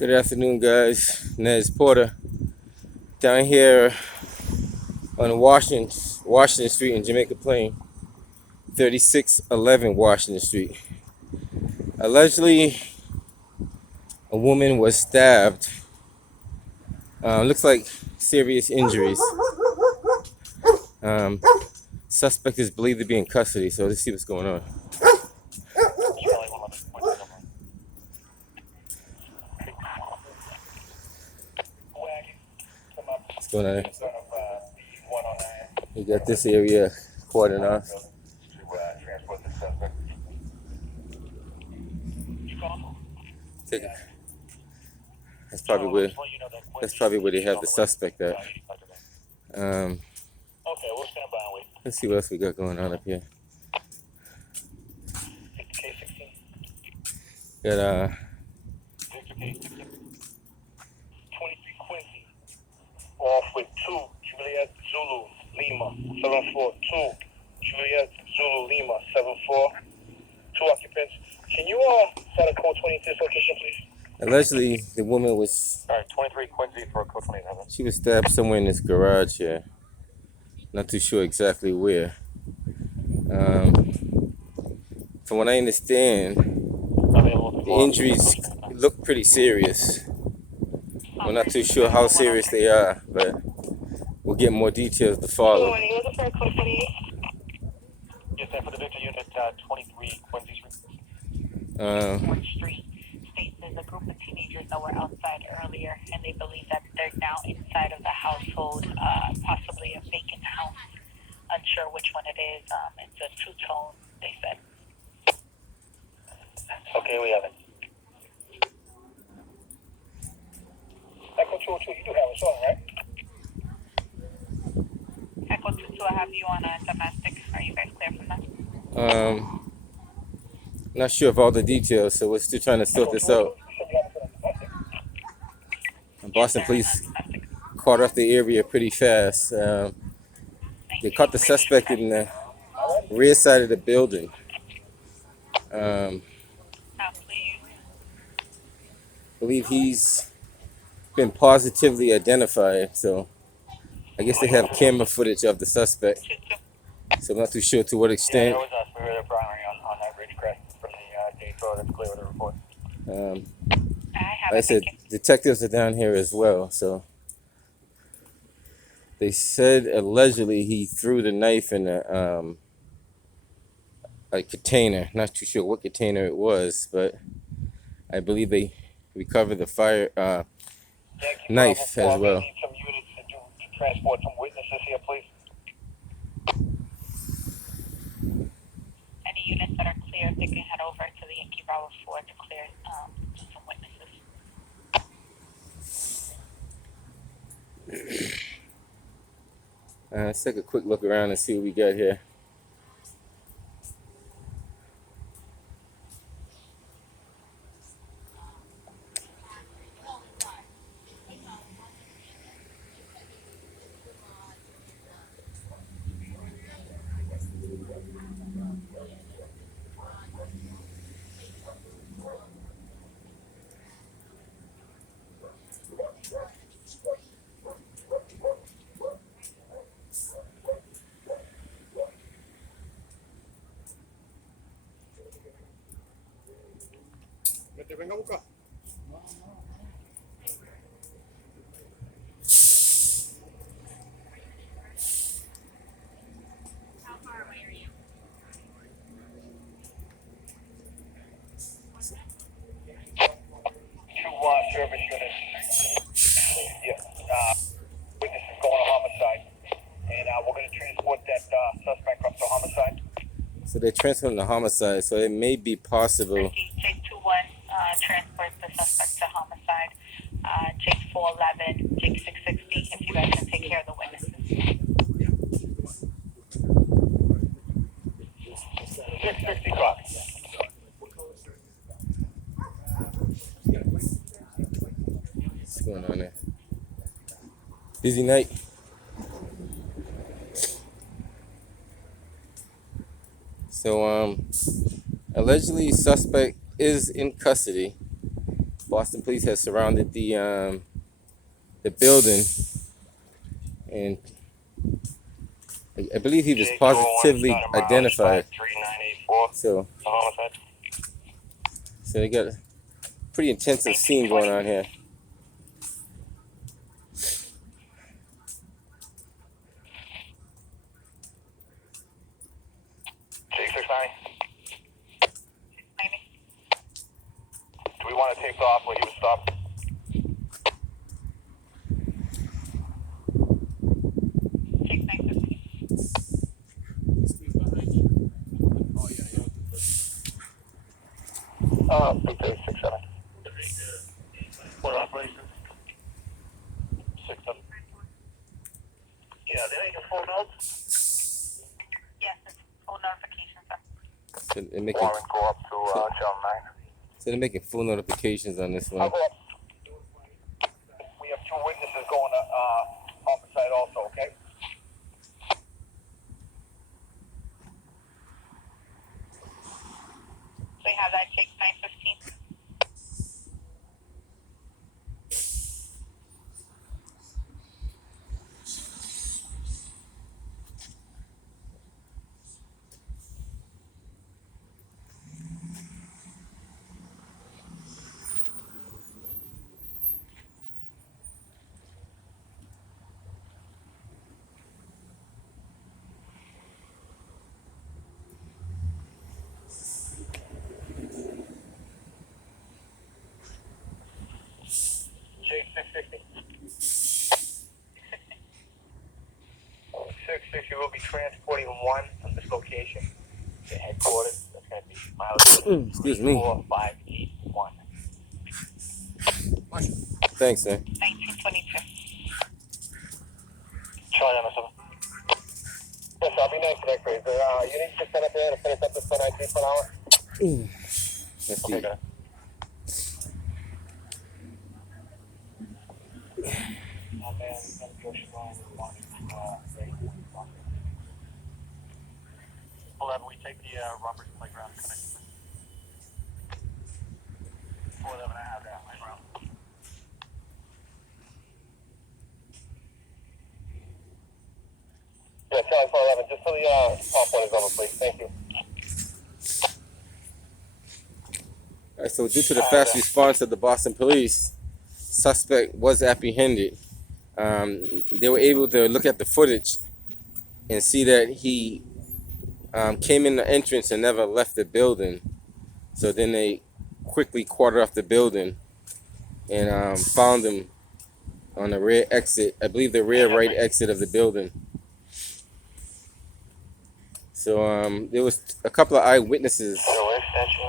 Good afternoon, guys. Nez Porter down here on Washington Street in Jamaica Plain, 3611 Washington Street. Allegedly, a woman was stabbed. Looks like serious injuries. Um, Suspect is believed to be in custody, so let's see what's going on. What's going on? You got this area cordoned off. Take it. That's probably where they have the suspect at. Let's see what else we got going on up here. Got 23 Quincy, off with 2 Juliet Zulu Lima 742 Juliet Zulu Lima 74, 2 occupants. Can you set a code 26 location, please? allegedly the woman was. All right, 23 Quincy for code 27. She was stabbed somewhere in this garage here. Not too sure exactly where. From what I understand, the injuries look pretty serious. We're not too sure how serious they are, but we'll get more details to follow. Yes, for the victor unit 23 Quincy Street states there's a group of teenagers that were outside earlier, and they believe that they're now inside of the household, possibly a vacant house. Unsure which one it is. It's a two-tone, they said. Okay, we have it. Echo 202, you do have us on, right? Echo 22, I have you on a domestic. Are you guys clear from that? Not sure of all the details, so we're still trying to sort this out. Boston police caught off the area pretty fast. They caught the suspect in the rear side of the building. I believe he's been positively identified, so I guess they have camera footage of the suspect. So I'm not too sure to what extent. Yeah, that was us. We were the primary on that bridge crash from the day, so that's clear with the report. Like I said, detectives are down here as well, so they said allegedly he threw the knife in a container. Not too sure what container it was, but I believe they recovered the knife as well. We need some units to transport some witnesses here, please. Any units that are clear, they can head over to the Yankee Bravo 4 to clear some witnesses. Let's take a quick look around and see what we got here. Te venga a buscar. How far away are you? Two service units. Yeah. Witness is going to homicide. And we're going to transport that suspect up to homicide. So they're transferring the homicide, so it may be possible. J21 transports the suspect to homicide. J411, J660, if you guys can take care of the witnesses. 660 copy. What's going on there? Busy night. So allegedly suspect is in custody. Boston police has surrounded the building, and I believe he was positively identified. So they got a pretty intensive scene going on here. Do we want to take off when he was stopped? Big 6-7. What operation? 6-7. Yeah, they make a full note? Yes, it's full notification, sir. So they're making, Warren, go up to channel 9. so they're making full notifications on this one. I'll go up. We have 2 witnesses going to homicide also, okay? We have that take 915. J660. 660 will be transporting 1 from this location to headquarters. That's going to be mileage. Excuse me. 4581. Thanks, sir. 1922. Charlie, I'm yes, I'll be nice today, Fraser. You need to set up there and finish up this 19 for an hour? Let's see. Okay. We take the Roberts Playground connection. 411, I have that playground. Yeah, Charlie 411, just till the off one is over, please. Thank you. All right, so due to the fast response of the Boston police, suspect was apprehended. They were able to look at the footage and see that he came in the entrance and never left the building. So then they quickly quartered off the building and found him on the rear exit, I believe the rear right exit of the building. So there was a couple of eyewitnesses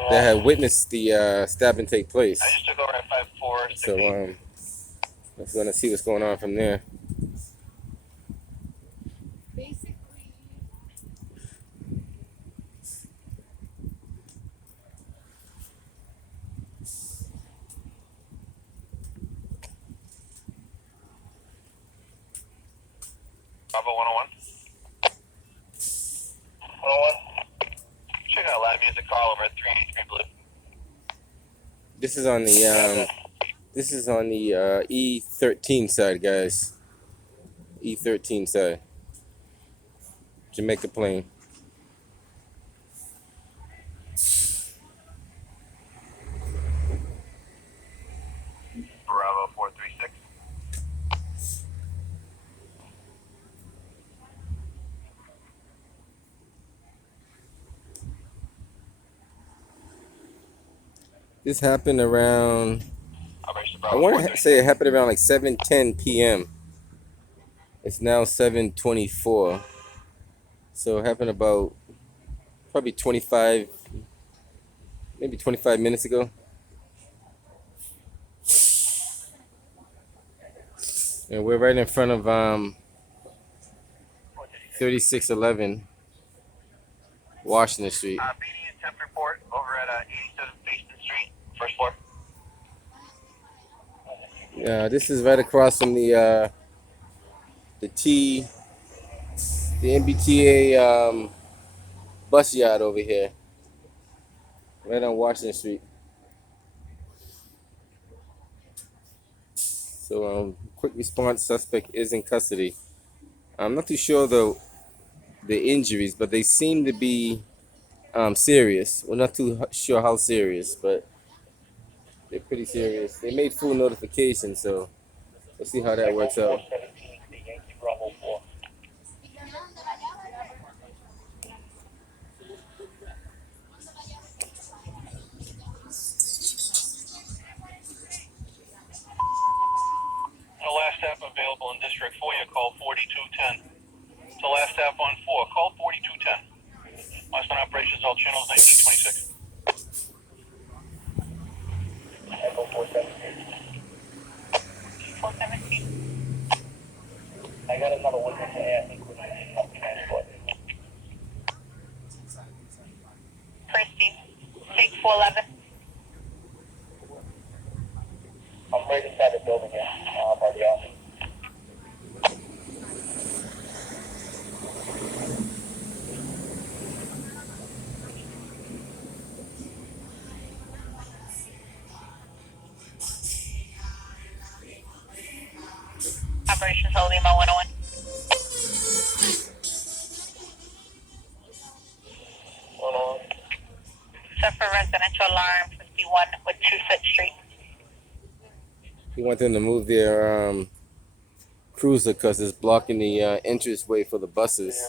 that had witnessed the stabbing take place. I just took over at 54. So let's go and see what's going on from there. Basically, Bravo 101. 101. Check out loud music call over at 383 Blue. This is on the E13 side, guys. E13 side. Jamaica Plain. Bravo 436. This happened around, I I want to say it happened around like 7:10 p.m. It's now 7:24. So it happened about probably 25, maybe 25 minutes ago. And we're right in front of 3611 Washington Street. Beanie and temp report over at 87 Basin Street, first floor. This is right across from the MBTA bus yard over here, right on Washington Street. So quick response, suspect is in custody. I'm not too sure the injuries, but they seem to be serious. We're not too sure how serious, but they're pretty serious. They made full notification, so we'll see how that works out. 417 to Yankee Bravo 4. The last staff available in District 4, you call 4210. The last staff on 4, call 4210. Last on operations, all channels 1926. Echo 417. 417. I got another witness here, I think we're going to need help transport. First team. Take 411. I'm right inside the building here, by the office. Operations Hold Lima 101. Suffer residential alarm 51 with 2nd Street. We want them to move their cruiser because it's blocking the entranceway for the buses.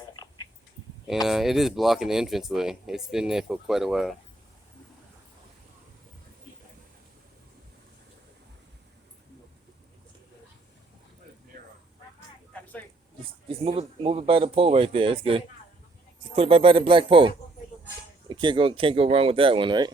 And it is blocking the entranceway. It's been there for quite a while. Just move it by the pole right there. It's good. Just put it by the black pole. You can't go wrong with that one, right?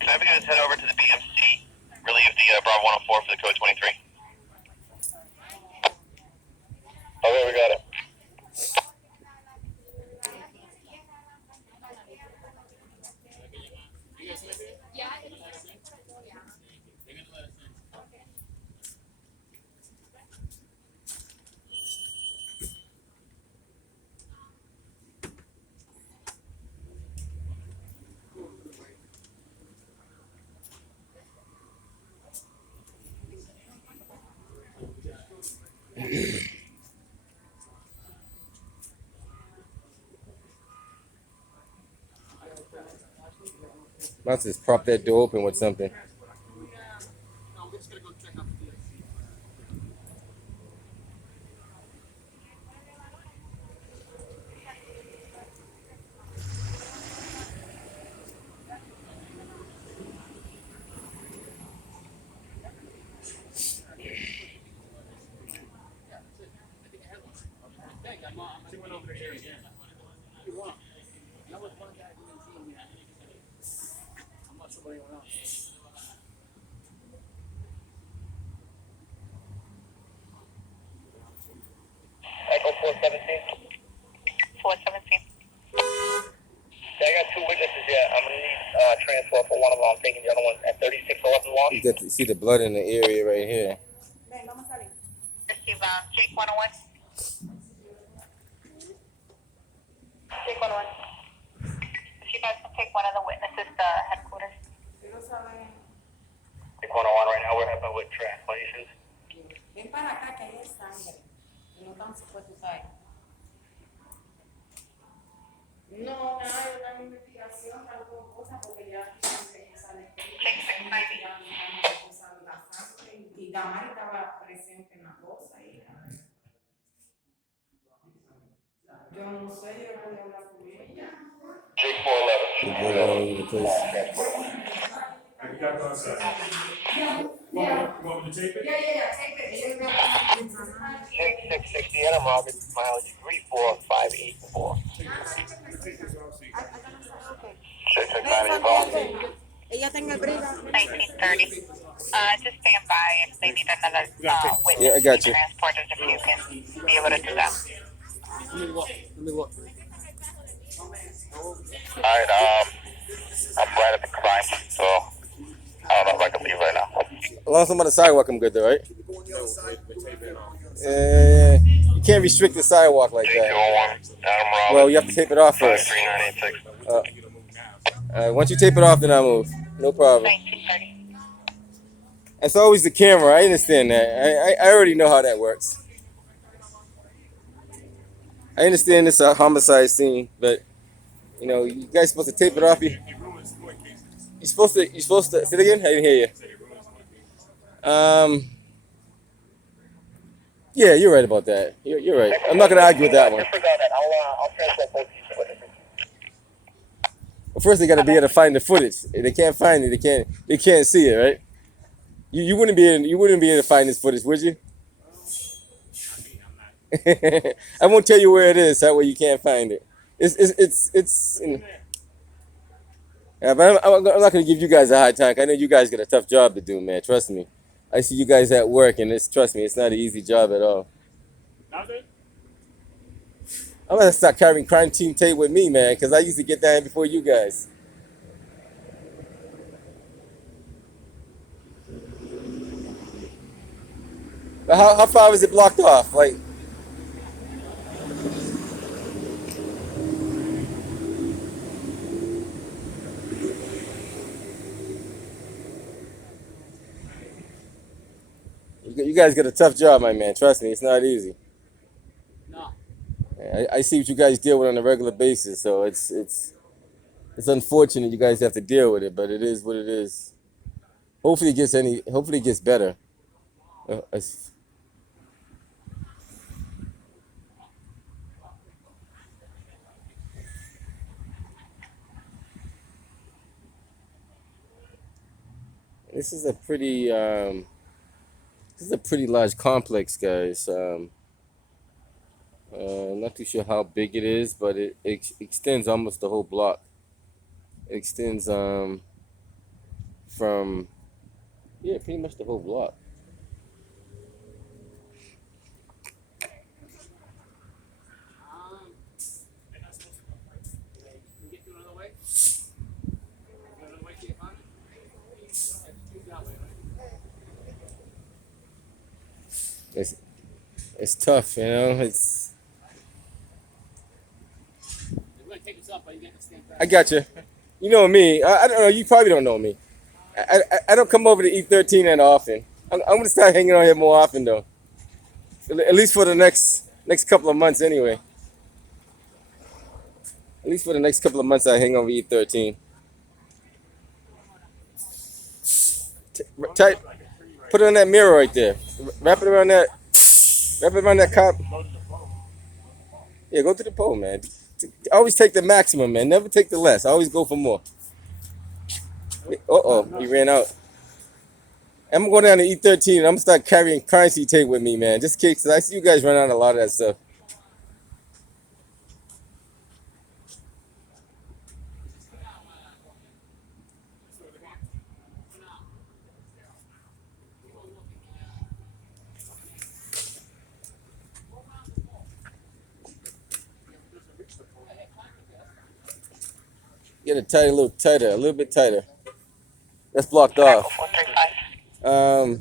Can I have you guys head over to the BMC, relieve the Bravo 104 for the code 23? Okay, we got it. Let's just prop that door open with something. Echo 417. 417. Yeah, I got two witnesses here. I'm going to need transfer for one of them. I'm taking the other one at 3611 Walsh. You got to see the blood in the area right here. Receive Jake 101. Jake 101. If you guys can take one of the witnesses to headquarters. Take 101 right now. We're helping with translations. Ven para acá que hay sangre. No están supuestos ahí. No, nada, hay una investigación, algo cosa, porque ya sale. Jake 690. Y Damari estaba presente en la cosa. Yo no sé, yo voy a hablar con ella. Jake The 411. blood all over the place. I got it on set. You want me to tape it? Yeah, take it. Jake 660 and I'm Robert. Mileage 34584. Take this off so you can. Jake 690. Ella tenga el brillo. 1930. Just stand by if they need another witness Yeah, I got you. transported, if you can be able to do that. Alright, I'm right at the crime, so I don't know if I can leave right now. As long as I'm on the sidewalk, I'm good though, right? Yeah. You can't restrict the sidewalk like that. 201, Adam Roberts. Well, you have to tape it off first. 53986. Once you tape it off, then I'll move. No problem. 1930. It's always the camera. I understand that. I already know how that works. I understand this homicide scene, but you know, you guys supposed to tape it off. You're supposed to. Say it again. I didn't hear you. Yeah, you're right about that. You're right. I'm not gonna argue with that one. Disregard that. I'll transfer both these footage. Well, first they gotta be able to find the footage. If they can't find it, they can't see it, right? You wouldn't be able to find this footage, would you? I won't tell you where it is. That way you can't find it. It's yeah, but I'm not gonna give you guys a hard time. I know you guys got a tough job to do, man. Trust me. I see you guys at work, and trust me, it's not an easy job at all. Nothing? I'm gonna start carrying crime team tape with me, man, because I used to get down before you guys. But how far was it blocked off? Like, you guys got a tough job, my man. Trust me, it's not easy. No. I see what you guys deal with on a regular basis, so it's unfortunate you guys have to deal with it, but it is what it is. Hopefully it gets better. This is a pretty large complex, guys. I'm not too sure how big it is, but it extends almost the whole block. It extends from pretty much the whole block. Get through another way? Another way to your apartment? That way, right? It's tough, you know. We're gonna take this up, but you get to stand back. I got you. You know me. I don't know. You probably don't know me. I don't come over to E13 that often. I'm gonna start hanging out here more often though. At least for the next couple of months anyway. At least for the next couple of months I hang over E13. Put it on that mirror right there. Wrap it around that cop. Yeah, go to the pole, man. Always take the maximum, man. Never take the less. I always go for more. He ran out. I'm gonna go down to E13 and I'm gonna start carrying currency tape with me, man. Just in case, 'cause I see you guys run out a lot of that stuff. Get it tight, a little bit tighter. That's blocked off. 435.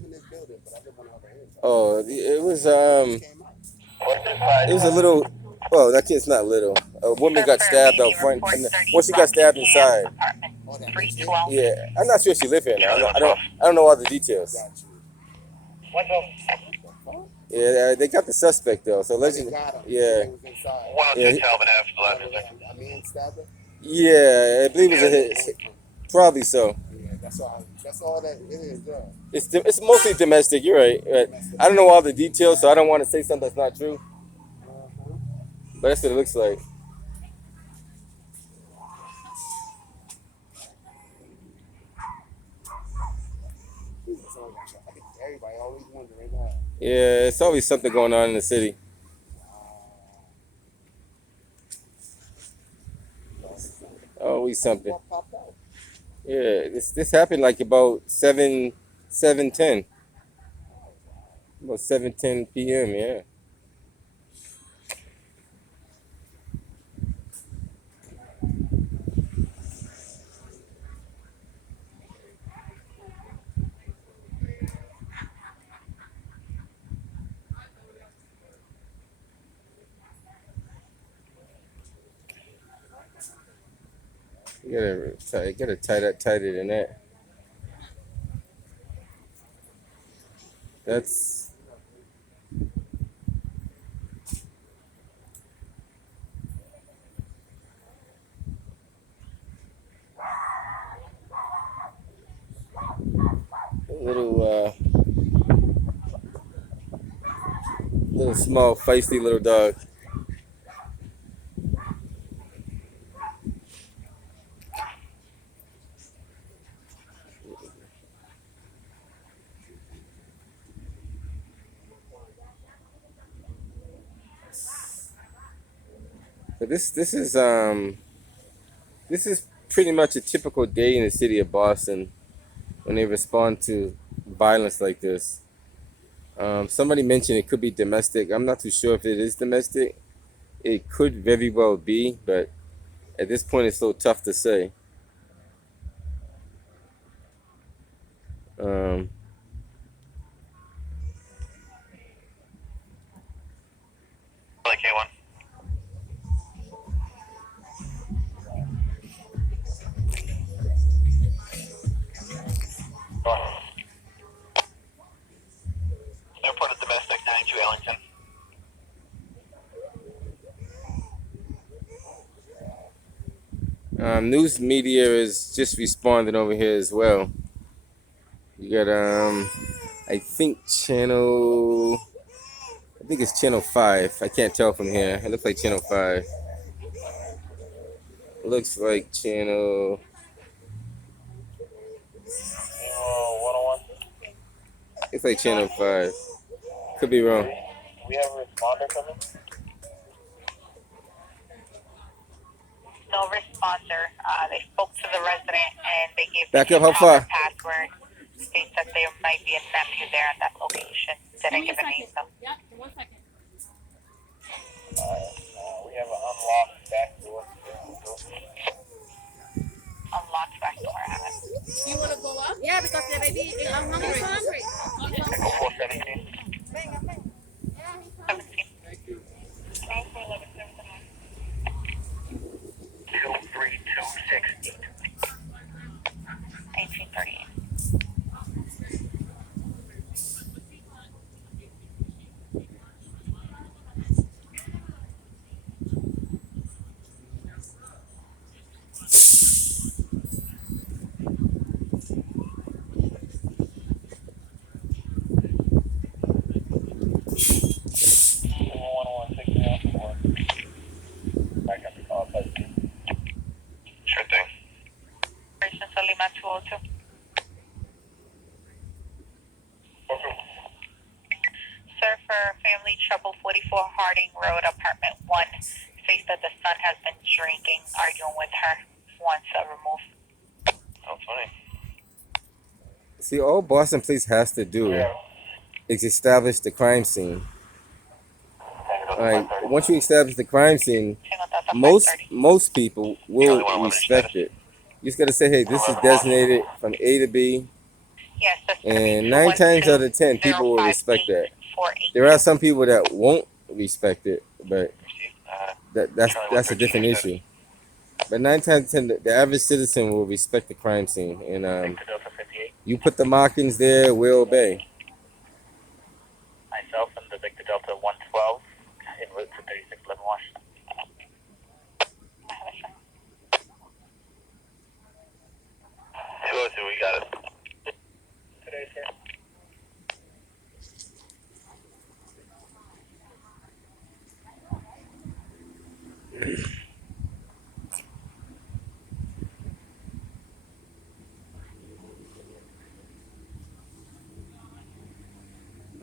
It was a little. Well, that kid's not little. A woman got stabbed out front. Well, she got stabbed inside. Apartment 312. Yeah, I'm not sure she live here now. I don't know all the details. What's up? Yeah, they got the suspect though. So let's. Yeah. 102 Calvin Ave, the last second. Yeah, I believe it was a hit. Probably so. Yeah, that's all that it is. It's mostly domestic. You're right. I don't know all the details, so I don't want to say something that's not true. But that's what it looks like. Everybody always wondering. Yeah, it's always something going on in the city. Always something. Yeah, this happened like about 7:10. About 7:10 p.m. Yeah. You gotta tie that tighter than that. That's a little small, feisty little dog. But this is pretty much a typical day in the city of Boston when they respond to violence like this. Somebody mentioned it could be domestic. I'm not too sure if it is domestic. It could very well be, but at this point, it's so tough to say. Um, Like K1. Airport of domestic 92 Ellington. news media is just responding over here as well. You got I think it's channel 5. I can't tell from here. It looks like channel 5. Looks like channel. 101. It's like channel 5. Could be wrong. We have a responder coming. No responder. They spoke to the resident and they gave Back the up, how far? password. States that there might be a nephew there at that location. Didn't give a name though. Yeah, 1 second. We have an unlocked back door. Unlocked back door. I haven't. Do you want to go up? Yeah, because the baby, I'm hungry. Echo 417. 17. 23268. 1838. Sure thing. Operation Solima 202. Sir, for family trouble, 44 Harding Road, apartment 1. States that the son has been drinking, arguing with her. Wants removed. That's funny. See, all Boston Police has to do is establish the crime scene. Like, once you establish the crime scene, most people will respect it. You just gotta say, hey, this is designated from A to B, Yes, and 9 times out of 10, people will respect that. There are some people that won't respect it, but that's a different issue. But 9 times out of 10, the average citizen will respect the crime scene, and you put the markings there, we'll obey. Myself and the Victor Delta 112 en route to 3611 Washington. 202, we got it. Today, sir.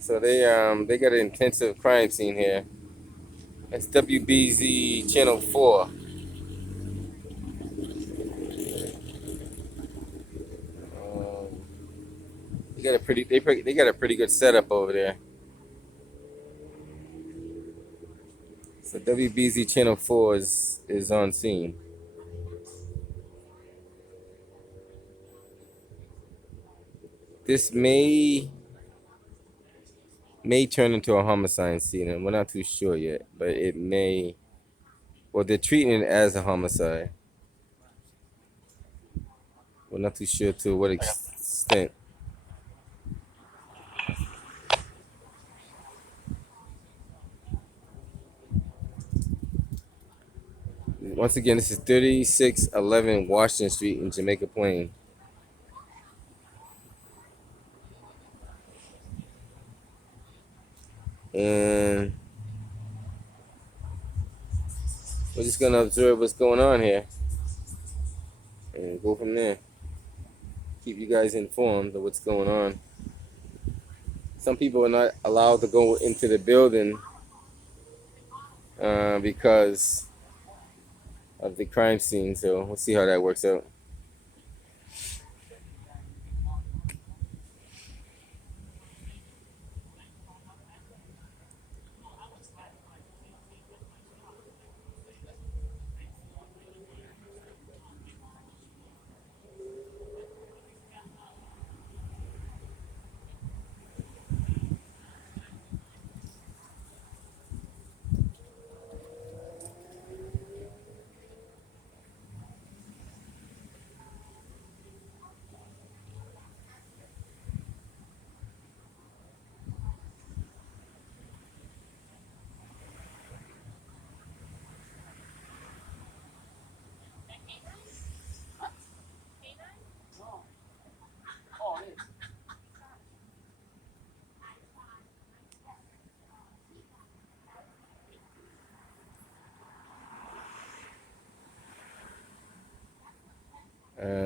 So they got an intensive crime scene here. That's WBZ Channel 4. They got a pretty good setup over there. So WBZ Channel 4 is on scene. This may turn into a homicide scene, and we're not too sure yet, but it may. Well, they're treating it as a homicide. We're not too sure to what extent. Once again, this is 3611 Washington Street in Jamaica Plain. And we're just gonna observe what's going on here and go from there. Keep you guys informed of what's going on. Some people are not allowed to go into the building because of the crime scene, so we'll see how that works out.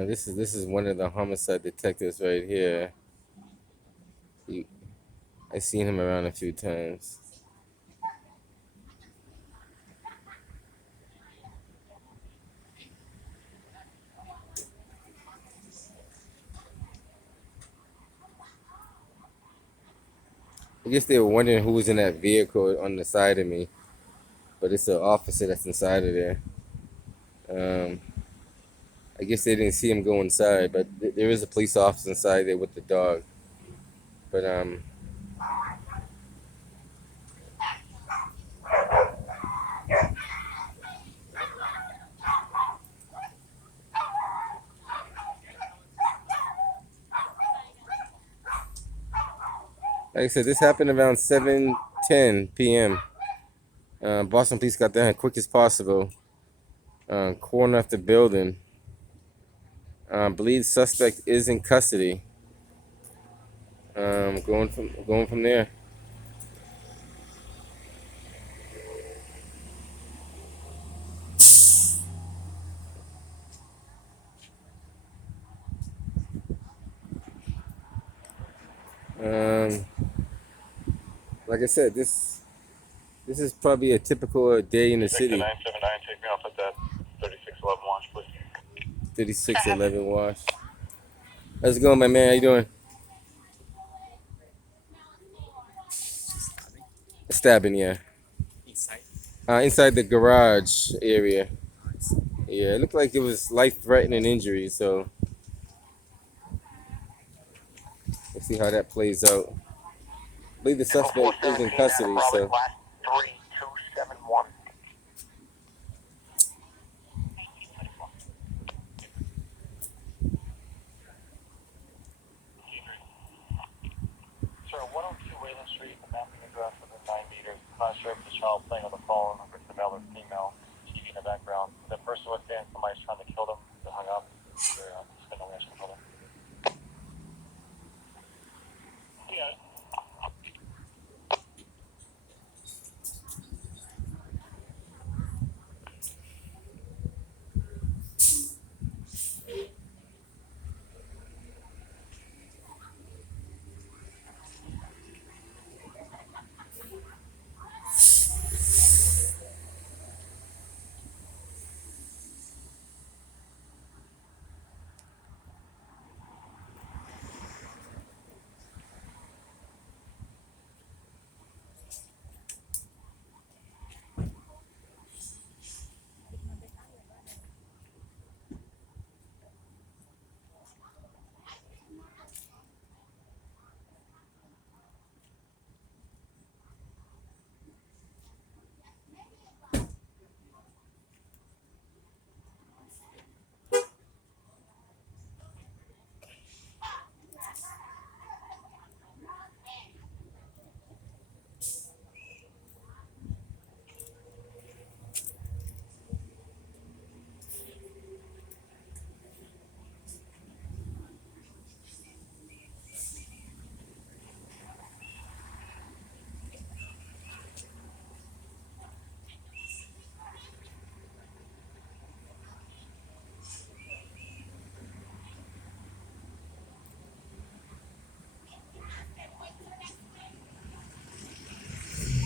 This is one of the homicide detectives right here. I seen him around a few times. I guess they were wondering who was in that vehicle on the side of me, but it's an officer that's inside of there. I guess they didn't see him go inside, but there is a police officer inside there with the dog. But like I said, this happened around 7:10 p.m. Boston police got there as quick as possible. Corner of the building. Believed suspect is in custody. Going from there. Like I said, this is probably a typical day in the city. 979, take me off at that 3611 Wash, please. 3611 Wash. How's it going, my man? How you doing? Stabbing, yeah. Inside the garage area. Yeah, it looked like it was life-threatening injury, so we'll see how that plays out. I believe the suspect is in custody, so. 3271. Sir, 102 Wayland Street, the mapping address within 9 meters. Not sure if the child playing on the phone, if it's a male or female, TV in the background. The person was saying somebody's trying to kill them, they hung up. They're spending away from them. Yeah.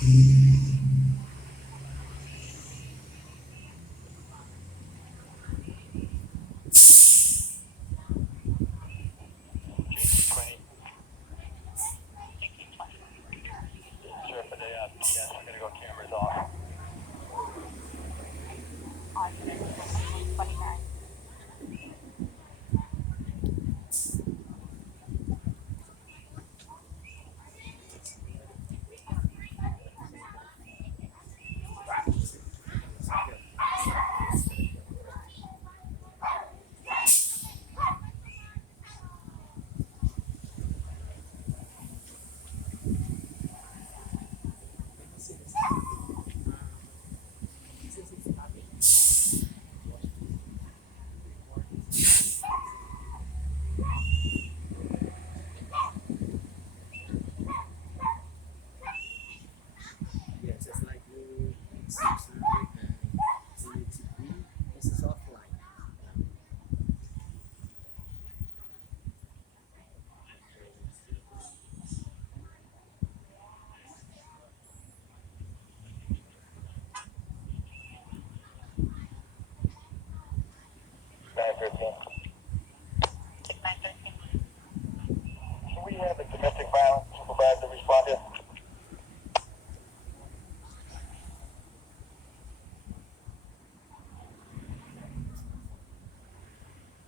Sure, for the PS, I'm gonna go cameras off. Yeah, just like you Samsung and TV, this is offline. Nine 13.